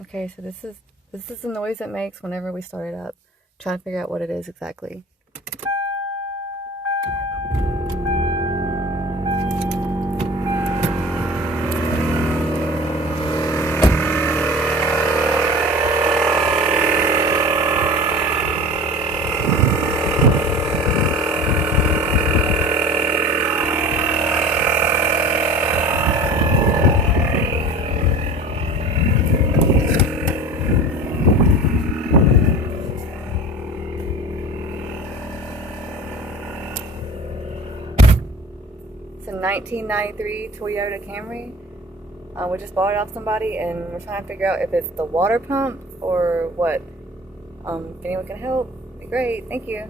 Okay, so this is the noise it makes whenever we start it up. Trying to figure out what it is exactly. It's a 1993 Toyota Camry. We just bought it off somebody, and we're trying to figure out if it's the water pump or what. If anyone can help, it'd be great. Thank you.